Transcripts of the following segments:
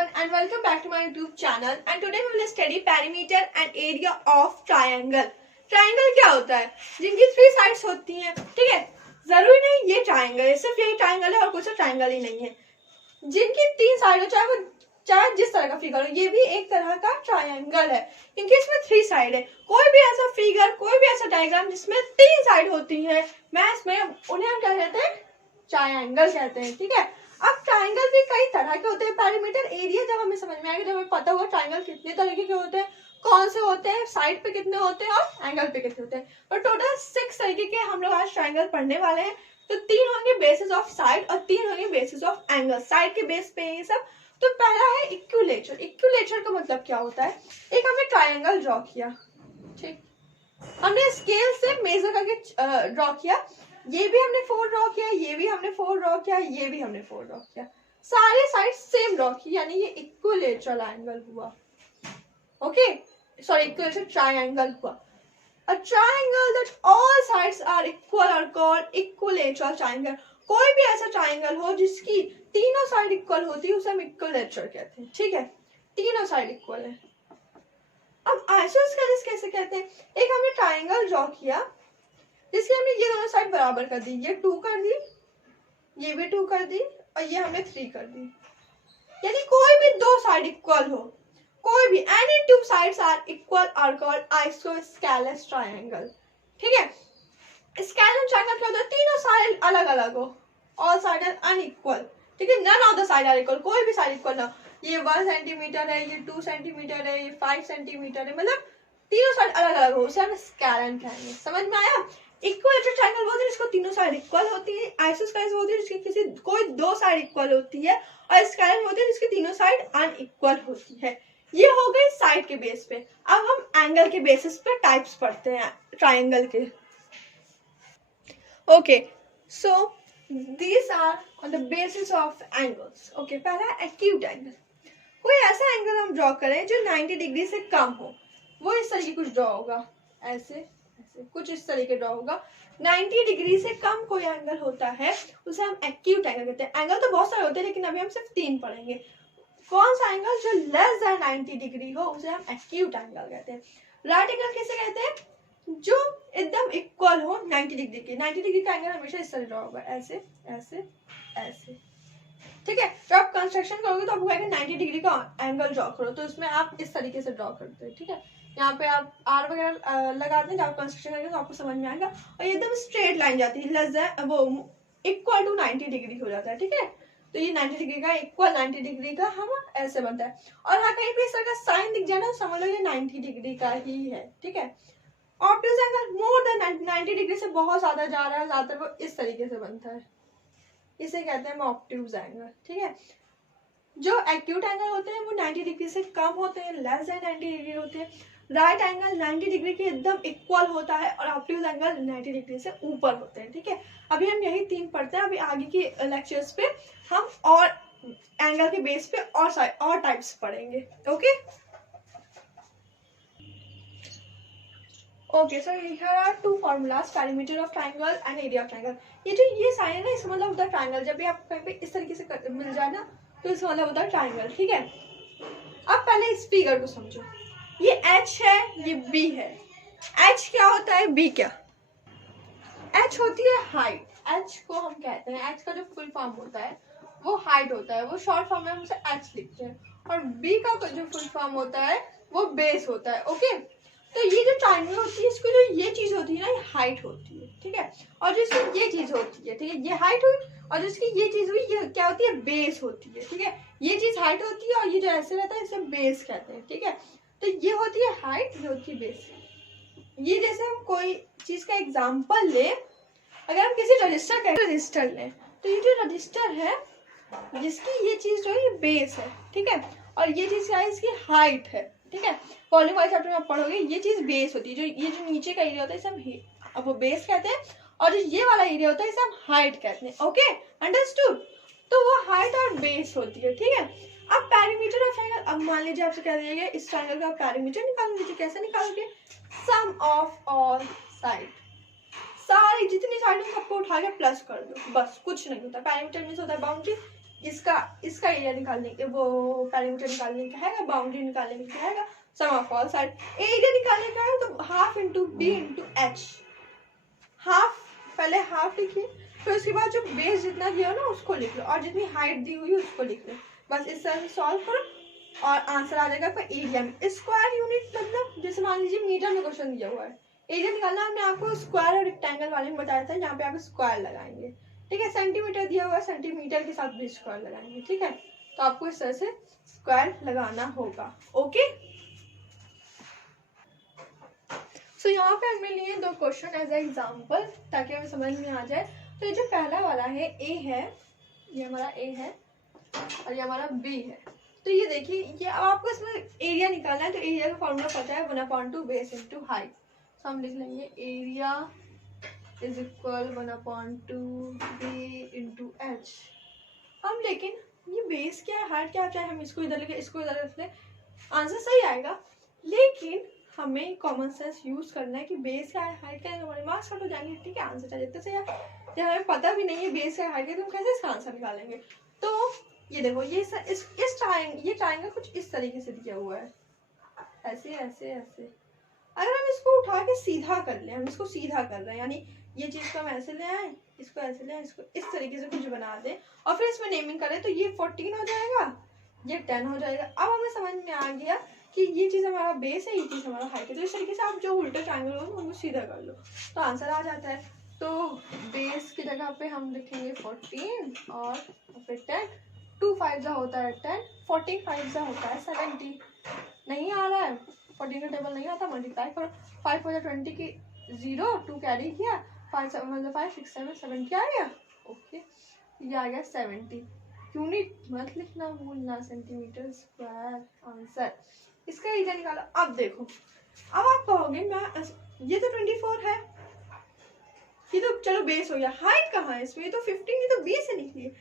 everyone and welcome back to my YouTube channel and today we will study perimeter and area of triangle. Triangle क्या होता है? जिनकी 3 sides होती हैं, ठीक है? जरूरी नहीं ये triangle है, सिर्फ यही triangle है और कुछ triangle ही नहीं है. जिनकी 3 साइड हो, चाहे जिस तरह का फिगर हो, ये भी एक तरह का ट्रायंगल है क्योंकि इसमें 3 साइड है. कोई भी ऐसा फिगर, कोई भी ऐसा डायग्राम जिसमें 3 साइड होती है, मैथ्स में उन्हें हम क्या कहते हैं? ट्रायंगल कहते हैं. ठीक है. अब ट्रायंगल भी कई तरह के होते हैं. पेरीमीटर एरिया जब हमें समझ में आएगा, जब हमें पता होगा ट्रायंगल कितने तरीके के होते हैं, कौन से होते हैं, साइड पे कितने होते हैं और एंगल पे कितने होते हैं. और टोटल 6 तरीके के हम लोग आज ट्रायंगल पढ़ने वाले हैं. तो 3 होंगे बेसिस ऑफ साइड और 3 होंगे बेसिस ऑफ एंगल. साइड के बेस पे ये सब. तो पहला है इक्विलेटरल. इक्विलेटरल का मतलब क्या होता है? एक हमने ट्रायंगल ड्रॉ किया, ठीक, हमने स्केल से मेजर करके ड्रॉ किया. ये भी हमने 4 ड्रॉ किया, ये भी हमने 4 ड्रॉ किया, ये भी हमने 4 ड्रॉ किया. सारे साइड सेम ड्रॉ की, यानी ये इक्विलेटरल एंगल हुआ. ओके, सॉरी, इक्विलेटरल ट्रायंगल हुआ. A triangle that all sides are equal are called equilateral triangle. कोई भी ऐसा ट्रायंगल हो जिसकी तीनों साइड इक्वल होती है उसे हम इक्विलेटरल कहते हैं. ठीक है, तीनों साइड इक्वल है. अब आइसोस्केलेस कैसे कहते हैं? एक हमने ट्रायंगल ड्रॉ किया जिसकी हमने ये दोनों साइड बराबर कर दी. ये 2 कर दी, ये भी 2 कर दी और ये हमने 3 कर दी. यानी कोई भी 2 साइड इक्वल हो, कोई भी any 2 sides are equal are called isosceles triangle. ठीक है. स्केलस ट्रायंगल क्या होता है? तीनों साइड अलग अलग हो, all sides are unequal. ठीक है, none of the side are equal. कोई भी साइड इक्वल ना. ये 1 सेंटीमीटर है, ये 2 सेंटीमीटर है, ये 5 सेंटीमीटर है, मतलब तीनों साइड अलग अलग हो, उसे हम स्केलन कहेंगे. समझ में आया? इक्विलेटरल ट्रायंगल वो होती है जिसको तीनों साइड इक्वल होती है. आइसोस्केलेस होती है जिसकी किसी कोई 2 साइड इक्वल होती है. और स्केलन होती है जिसकी तीनों साइड अनइक्वल होती है. ये हो गई साइड के बेस पे. अब हम एंगल के बेसिस पे टाइप्स पढ़ते हैं ट्रायंगल के. Okay, so these are on the basis of angles. Okay, पहला एक्यूट एंगल. कोई ऐसा एंगल हम ड्रॉ करें जो 90 डिग्री से कम हो. वो इस तरीके कुछ ड्रॉ होगा, ऐसे ऐसे कुछ इस तरीके ड्रॉ होगा. 90 डिग्री से कम कोई एंगल होता है उसे हम एक्यूट एंगल कहते हैं. एंगल तो बहुत सारे होते हैं लेकिन अभी हम सिर्फ 3 पढ़ेंगे. कौन सा एंगल जो लेस देन 90 डिग्री हो उसे हम एक्यूट एंगल कहते हैं. राइट एंगल किसे कहते हैं? जो एकदम इक्वल हो 90 डिग्री के. 90 डिग्री का एंगल हमेशा इस तरह ड्रॉ होगा, ऐसे ऐसे ऐसे. ठीक है. तो आप कंस्ट्रक्शन करोगे तो आपको कहेंगे 90 डिग्री का एंगल ड्रॉ करो, तो इसमें आप इस तरीके से ड्रॉ करते हैं. ठीक है, यहाँ पे आप आर वगैरह लगा दें. जब आप कंस्ट्रक्शन करेंगे तो आपको समझ में आएगा. और ये एकदम स्ट्रेट लाइन जाती है, लेस देन वो इक्वल टू 90 डिग्री हो जाता है. ठीक है, तो ये 90 डिग्री का इक्वल 90 डिग्री का हम ऐसे बनता है. और हाँ, कहीं पे इस तरह का साइन दिख जाए ना, समझ लो ये 90 डिग्री का ही है. ठीक है. Obtuse angle more than 90 degree से बहुत ज्यादा जा रहा है, ज्यादातर वो इस तरीके से बनता है. इसे कहते हैं ऑब्ट्यूज एंगल. ठीक है. जो एक्यूट एंगल होते हैं वो 90 डिग्री से कम होते हैं, लेस देन 90 डिग्री होते हैं. राइट एंगल 90 डिग्री के एकदम इक्वल होता है और ऑब्ट्यूज एंगल 90 डिग्री से ऊपर होते हैं. ठीक है. अभी हम यही 3 पढ़ते हैं. अभी आगे की लेक्चर्स पे हम और एंगल के बेस पे और टाइप्स पढ़ेंगे. Okay okay, so here are 2 formulas, perimeter of triangle and area of triangle. ये जो ये साइन है ना, इसका मतलब होता है ट्रायंगल. जब भी आपको कहीं पे इस तरीके से मिल जाए ना, तो इसका मतलब होता है ट्रायंगल. ठीक है. अब पहले इस फिगर को समझो. ये H है, ये B है. H क्या होता है, B क्या? H होती है हाइट. H को हम कहते हैं, H का जो फुल फॉर्म होता है वो हाइट होता है. वो शॉर्ट फॉर्म में हम उसे H लिखते हैं. और B का जो फुल फॉर्म होता है वो बेस होता है. ओके. तो ये जो ट्रायंगल होती है, इसको जो ये चीज होती है ना, ये हाइट होती है. ठीक है. और जो इसकी ये चीज होती है, ठीक है, ये हाइट हुई. और जिसकी ये चीज हुई, ये क्या होती है, बेस होती है. ठीक है. ये चीज हाइट होती है और ये जो ऐसे रहता है इसे बेस कहते हैं. ठीक है. तो ये होती है हाइट, ये होती है बेस. ये जैसे हम कोई चीज का एग्जांपल ले, अगर हम किसी रजिस्टर का रजिस्टर लें, तो ये जो रजिस्टर है जिसकी ये चीज जो है ये बेस है. ठीक है. और ये चीज क्या है, इसकी हाइट है. ठीक है. वॉल्यूम वाले चैप्टर में आप पढ़ोगे, ये चीज बेस होती है. जो ये जो नीचे का एरिया होता है इसे हम वो बेस कहते हैं. और जो ये वाला एरिया होता है इसे हम हाइट कहते हैं. Okay, understood. तो वो हाइट और बेस होती है. ठीक है. अब पेरीमीटर ऑफ ट्रायंगल. अब मान लीजिए आपसे कह दिया गया इस ट्रायंगल का पेरीमीटर निकाल लीजिए. कैसे निकालोगे? सम ऑफ ऑल साइड. सारी जितनी साइड है सबको उठा के प्लस कर दो, बस. कुछ नहीं होता. पेरीमीटर मींस होता है बाउंड्री. इसका इसका एरिया निकालने के वो पेरीमीटर निकालने का है, बाउंड्री निकालने का है, sum of all side. Area निकालने का है तो half into B into H, half पहले हाफ लिखिए, फिर उसके बाद जो बेस जितना दिया हो ना उसको लिख लो और जितनी हाइट दी हुई है उसको लिख लो। बस इस तरह से सॉल्व करो और आंसर आ जाएगा आपका एरिया में। स्क्वायर यूनिट मतलब जैसे मान लीजिए मीटर में क्वेश्चन दिया हुआ है, एरिया निकालना हमने आपको स्क्वायर और रेक्टेंगल वाले में बताया था, यहाँ पे आप स्क्वायर लगाएंगे, ठीक है। सेंटीमीटर दिया हुआ है, सेंटीमीटर के साथ भी स्क्वायर लगाएंगे, ठीक है। तो आपको इस तरह से स्क्वायर लगाना होगा, ओके। सो यहाँ पे हमने लिए दो क्वेश्चन एज एग्जाम्पल ताकि हमें समझ में आ जाए। तो ये जो पहला वाला है ए है, ये हमारा ए है और ये हमारा बी है। तो ये देखिए, ये अब आपको इसमें एरिया निकालना है, तो एरिया का फॉर्मूला पता है 1/2 बेस इंटू हाइट। तो हम लिख लेंगे area is equal 1/2 B into H. हम लेकिन ये बेस क्या है हाइट क्या है, चाहे हम इसको इधर लिखे इसको इधर रख लें, आंसर सही आएगा। लेकिन हमें कॉमन सेंस यूज करना है कि बेस क्या है हाइट क्या है, हमारे मार्क्स कट हो जाएंगे, ठीक है। आंसर चाहिए जितने से जब हमें पता भी नहीं है बेस क्या है हाइट क्या है तो हम कैसे इसका आंसर निकालेंगे। तो ये देखो, ये ये ट्रायंगल कुछ इस तरीके से दिया हुआ है, ऐसे ऐसे ऐसे। अगर हम इसको उठा के सीधा कर ले, हम इसको सीधा कर रहे हैं, यानी ये चीज को हम ऐसे ले आए, इसको ऐसे ले आए, इसको इस तरीके से कुछ बना दें और फिर इसमें नेमिंग करें, तो ये 14 हो जाएगा, ये 10 हो जाएगा। अब हमें समझ में आ गया कि ये चीज हमारा बेस है, ये चीज हमारा हाइट है। तो इस तरीके से आप जो उल्टा ट्रायंगल हो उनको सीधा कर लो तो आंसर आ जाता है। तो बेस की जगह पे हम लिखेंगे 14 और फिर 10, 2 5 जा होता है 10, 14 5 जा होता है 70। नहीं आ रहा है, 14 का टेबल नहीं आता, मल्टीप्लाई करो, 5 हो जाए 20 की 0, 2 कैरी किया, 5 7 5 6 7 70 आ गया, ओके। ये आ गया 70। यूनिट मत लिखना भूलना, सेंटीमीटर स्क्वायर आंसर। इसका एरिया निकालो। अब देखो, अब आप कहोगे मैं ये तो 24 है, ये तो चलो बेस हो गया, हाइट कहाँ है इसमें, ये तो 15, ये तो 20 से निकली।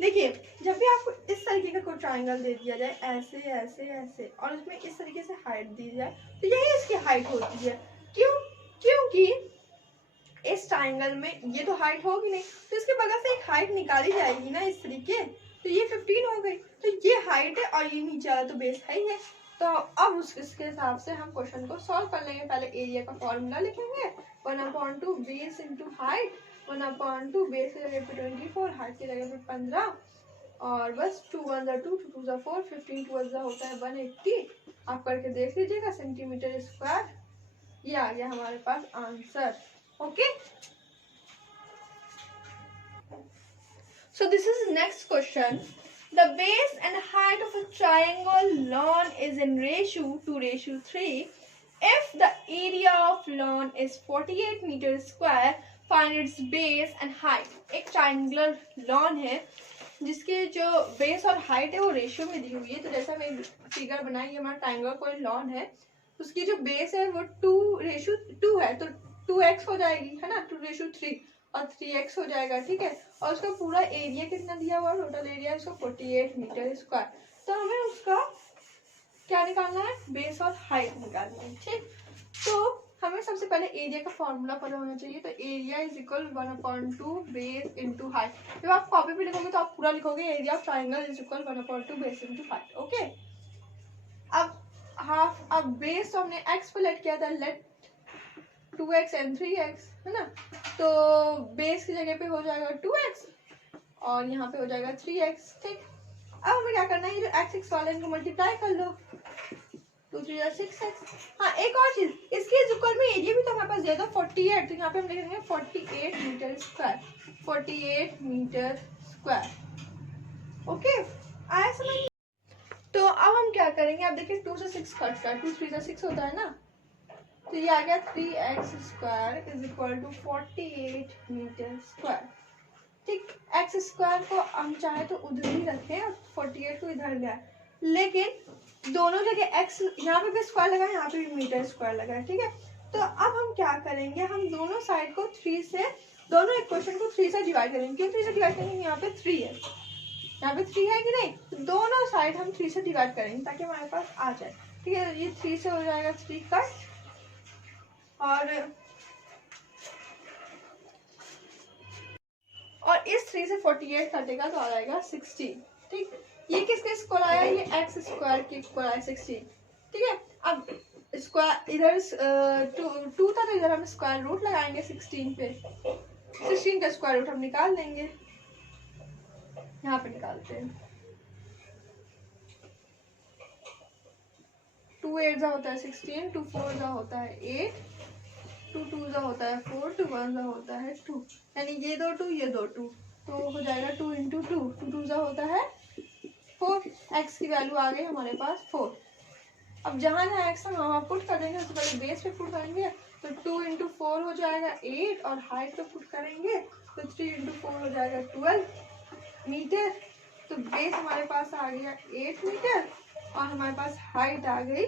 देखिए, जब भी आपको इस तरीके का कोई ट्रायंगल दे दिया जाए ऐसे ऐसे ऐसे और उसमें इस तरीके से हाइट दी जाए तो यही इसकी हाइट होती है। क्यों? क्योंकि इस ट्रायंगल में ये तो हाइट होगी नहीं, तो इसके बगल से एक हाइट निकाली जाएगी ना इस तरीके, तो ये 15 हो गई, तो ये हाइट है और ये नीचे वाला तो बेस है ही है। तो अब इसके हिसाब से हम क्वेश्चन को सॉल्व कर लेंगे। पहले एरिया का फॉर्मूला लिखेंगे 1/2 बेस इंटू हाइट, 1/2 बेस की जगह पे 24, हाइट की जगह पे 15 और बस 2 1 2 2 2 4, 15 2 होता है 180। आप करके देख लीजिएगा, सेंटीमीटर स्क्वायर। ये आ गया हमारे पास answer, okay. So this is next question. The base and height of a triangle lawn is in ratio 2:3. If the area of lawn is 48 meters square, find its base and height. एक triangular lawn है जिसके जो base और height है वो ratio में दी हुई है। तो जैसा मैं फिगर बनाई, ये हमारा ट्रायंगल कोई लॉन है, उसकी जो बेस है वो 2:2 है, तो 2x हो जाएगी, है ना, 2:3 और 3x हो जाएगा, ठीक है। और उसका पूरा एरिया कितना दिया हुआ, टोटल एरिया उसका 48 मीटर स्क्वायर। तो हमें उसका क्या निकालना है, बेस और हाइट निकालनी है, ठीक। तो हमें सबसे पहले एरिया का फॉर्मूला पता होना चाहिए। तो area is equal 1/2 base into height. जब आप कॉपी पे लिखोगे तो आप पूरा लिखोगे area of triangle is equal 1/2 base into height, okay. अब बेस तो हमने एक्स पे लेट किया था, लेट 2x and 3x, है ना। तो बेस की जगह पे हो जाएगा 2x और यहाँ पे हो जाएगा 3x, ठीक। अब हमें क्या करना है, ये जो x वाले इनको मल्टीप्लाई कर लो, 2 3 6x। हाँ, एक और चीज, इसके इक्वल में एरिया भी तो हमारे पास दिया था 48, तो यहाँ पे हम लिखेंगे 48 metre square, 48 metre square, okay. आया समझ? तो अब हम क्या करेंगे, आप देखिए 2 से 6 कटता है, 2 3 6 होता है ना, तो ये आ गया 3x square is equal to 48 metre square, ठीक। एक्स स्क्वायर को हम चाहे तो उधर ही रखें और 48 को इधर ले आए, लेकिन दोनों जगह x यहाँ पे भी स्क्वायर लगा है, यहाँ पे भी मीटर स्क्वायर लगा है, ठीक है। तो अब हम क्या करेंगे, हम दोनों साइड को 3 से, दोनों इक्वेशन को 3 से डिवाइड करेंगे। क्यों 3 से डिवाइड करेंगे, यहाँ पे 3 है, यहाँ पे 3 है कि नहीं, तो दोनों साइड हम 3 से डिवाइड करेंगे ताकि हमारे पास आ जाए, ठीक है। ये 3 से हो जाएगा 3 कट और इस 3 से 48 कटेगा तो आ जाएगा 16। ठीक, ये किसके स्क्वायर आया, ये एक्स स्क्वायर के इक्वल आया 16। ठीक है, अब स्क्वायर इधर 2 था तो इधर हम स्क्वायर रूट लगाएंगे 16 पे। 16 का स्क्वायर रूट हम निकाल लेंगे, यहाँ पे निकालते हैं। 2 8 जा होता है 16, 2 4 जा होता है 8, 2 2 जा होता है 4, 2 1 जा होता है 2, यानी ये 2 2 ये 2 2, तो हो जाएगा 2 इंटू 2, 2 2 जा होता है 4। एक्स की वैल्यू आ गई हमारे पास 4। अब जहाँ जहाँ एक्स हम वहाँ पुट कर देंगे, उससे पहले बेस पे पुट करेंगे, तो 2 इंटू 4 हो जाएगा 8, और हाइट पे पुट करेंगे तो 3 इंटू 4 हो जाएगा 12 मीटर। तो बेस हमारे पास आ गया 8 मीटर और हमारे पास हाइट आ गई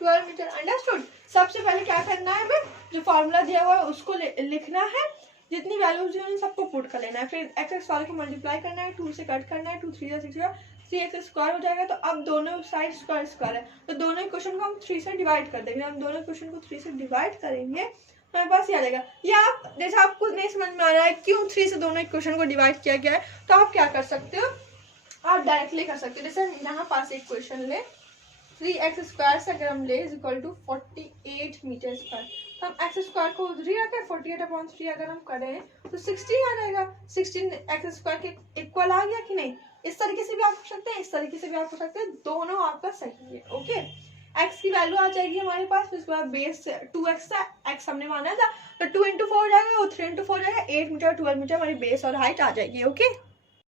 12 मीटर। अंडरस्टूड। सबसे पहले क्या करना है, हमें जो फॉर्मूला दिया हुआ है उसको लिखना है, जितनी वैल्यूज है सबको पुट कर लेना है, फिर एक्स स्क्वायर को मल्टीप्लाई करना है, 2 से कट करना है, 2 3 6 3x स्क्वायर हो जाएगा। तो अब दोनों साइड स्क्वायर स्क्वायर है, तो दोनों इक्वेशन को हम 3 से डिवाइड कर देंगे। हम दोनों इक्वेशन को 3 से डिवाइड करेंगे, हमारे पास ये आ जाएगा। या आप जैसे आपको नहीं समझ में आ रहा है क्यों 3 से दोनों इक्वेशन को डिवाइड किया गया है, तो आप क्या कर सकते हो, आप डायरेक्टली कर सकते हो। जैसे यहाँ पास एक क्वेश्चन ले, 3x स्क्वायर से अगर हम ले is equal to 48 metre square, तो हम एक्स स्क्वायर को उधर ही रखें, 48/3 अगर हम करें तो 16 आ जाएगा। 16 एक्स स्क्वायर के इक्वल आ गया कि नहीं। इस तरीके से भी आप कर सकते हैं, इस तरीके से भी आप कर सकते हैं, दोनों आपका सही है। ओके, एक्स की वैल्यू आ जाएगी हमारे पास, फिर उसके बाद बेस 2x था, एक्स हमने माना था, तो 2 इंटू 4 हो जाएगा और 3 इंटू 4 हो जाएगा, 8 मीटर 12 मीटर हमारी बेस और हाइट आ जाएगी। ओके।